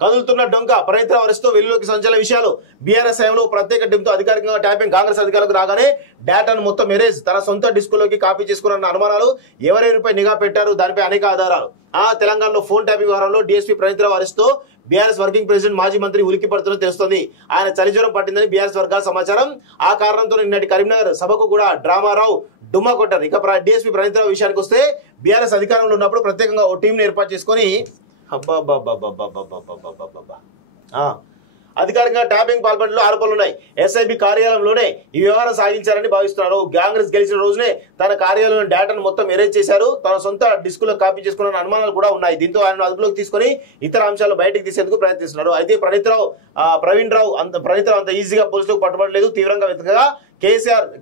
కదులుతున్న డొంక ప్రణీత్ అరెస్ట్తో వెలుగులోకి సంచలన విషయాలు. బీఆర్ఎస్ హయాంలో ప్రత్యేక టీంతో అధికారికంగా ట్యాపింగ్. కాంగ్రెస్ అధికారులకు రాగానే డేటాను మొత్తం ఎరేజ్. తన సొంత డిస్కులోకి కాపీ చేసుకున్న అనుమానాలు. ఎవరెవరిపై నిఘా పెట్టారు, దానిపై అనేక ఆధారాలు. తెలంగాణలో ఫోన్ ట్యాపింగ్ వ్యవహారంలో డీఎస్పీ ప్రణీత్ అరెస్ట్తో బీఆర్ఎస్ వర్కింగ్ ప్రెసిడెంట్ మాజీ మంత్రి ఉలిక్కి పడుతున్నది తెలుస్తోంది. ఆయన చలిజ్వరం పట్టిందని బీఆర్ఎస్ వర్గాల సమాచారం. ఆ కారణంతో నిన్నటి కరీంనగర్ సభకు కూడా డ్రామారావు డుమ్మా కొట్టారు. ఇక డీఎస్పీ ప్రణీత్ విషయానికి వస్తే బీఆర్ఎస్ అధికారంలో ఉన్నప్పుడు ప్రత్యేకంగా ఓ టీంని ఏర్పాటు చేసుకొని అధికారికంగా ట్యాపింగ్ పాల్పడలో ఆరోపణలు ఉన్నాయి. ఎస్ఐబి కార్యాలయంలోనే ఈ వ్యవహారం సాగించారని భావిస్తున్నారు. కాంగ్రెస్ గెలిచిన రోజునే తన కార్యాలయం డేటాను మొత్తం ఎరేజ్ చేశారు. తన సొంత డిస్కులో కాపీ చేసుకున్న అనుమానాలు కూడా ఉన్నాయి. దీంతో ఆయన అదుపులోకి తీసుకుని ఇతర అంశాలు బయటకు తీసేందుకు ప్రయత్నిస్తున్నారు. అయితే ప్రవీణ్ రావు అంత ఈజీగా పోలీసులకు పట్టుబడలేదు. తీవ్రంగా వెతకగా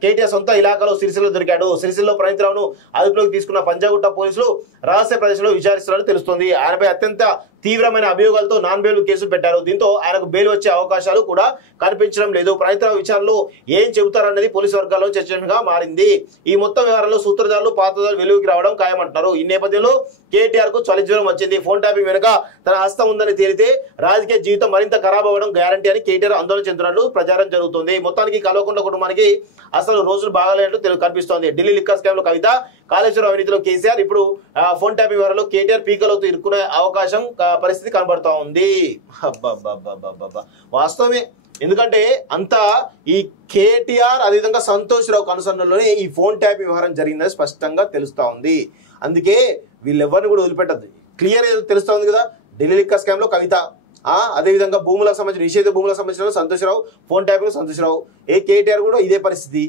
కేటీఆర్ సొంత ఇలాకాలో సిరిసిల్లో దొరికాడు. సిరిసిల్లో ప్రణీత్ రావును అదుపులోకి తీసుకున్న పంజాగుట్ట పోలీసులు రహస్య ప్రదేశంలో విచారిస్తున్నట్టు తెలుస్తోంది. ఆయనపై అత్యంత తీవ్రమైన అభియోగాలతో నాన్ బెయిల్ కేసులు పెట్టారు. దీంతో ఆయనకు బెయిల్ వచ్చే అవకాశాలు కూడా కనిపించడం లేదు. ప్రణీత్ రావు విచారణలో ఏం చెబుతారన్నది పోలీసు వర్గాల్లో చర్చగా మారింది. ఈ మొత్తం వ్యవహారంలో సూత్రధారులు పాత్రధారులు వెలుగుకి రావడం ఖాయమంటున్నారు. ఈ నేపథ్యంలో కేటీఆర్ కు చలిజ్వరం వచ్చింది. ఫోన్ ట్యాపింగ్ వెనుక తన హస్తం ఉందని తేలితే రాజకీయ జీవితం మరింత ఖరాబ్ అవ్వడం గ్యారంటీ అని కేటీఆర్ ఆందోళన చెందుతున్నట్లు ప్రచారం జరుగుతుంది. మొత్తానికి కల్వకుంట్ల కుటుంబానికి అసలు రోజులు బాగాలేనట్టు కనిపిస్తోంది. ఢిల్లీ లిక్కర్ స్కామ్ లో కవిత, కాళేశ్వరం అవినీతిలో కేసీఆర్, ఇప్పుడు ఫోన్ ట్యాపింగ్ వ్యవహారంలో కేటీఆర్ పీకలతో ఇరుక్కునే అవకాశం పరిస్థితి కనబడుతూ ఉంది. వాస్తవమే. ఎందుకంటే అంతా ఈ కేటీఆర్ అదేవిధంగా సంతోష్ రావు కనుసన్నలోనే ఈ ఫోన్ ట్యాపింగ్ వ్యవహారం జరిగిందని స్పష్టంగా తెలుస్తా ఉంది. అందుకే వీళ్ళెవరిని కూడా వదిలిపెట్టద్దు. క్లియర్ తెలుస్తా ఉంది కదా. ఢిల్లీ లిక్కర్ స్కామ్ లో కవిత, అదేవిధంగా భూములకు సంబంధించిన నిషేధ భూములకు సంబంధించిన సంతోష్ రావు, ఫోన్ ట్యాపింగ్ సంతోష్ రావు, కేటీఆర్ కూడా ఇదే పరిస్థితి.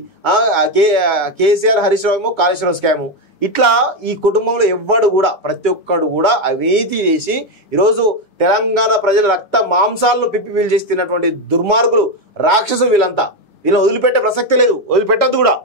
కేసీఆర్ హరీష్ రావు ఏమో కాళేశ్వరం స్కాము. ఇట్లా ఈ కుటుంబంలో ఎవ్వడు కూడా ప్రతి ఒక్కడు కూడా అవేతి చేసి ఈరోజు తెలంగాణ ప్రజల రక్త మాంసాలను పిప్పి పీల్చేసి తిన్నటువంటి దుర్మార్గులు, రాక్షసులు వీళ్ళంతా. వీళ్ళని వదిలిపెట్టే ప్రసక్తి లేదు, వదిలిపెట్టద్దు కూడా.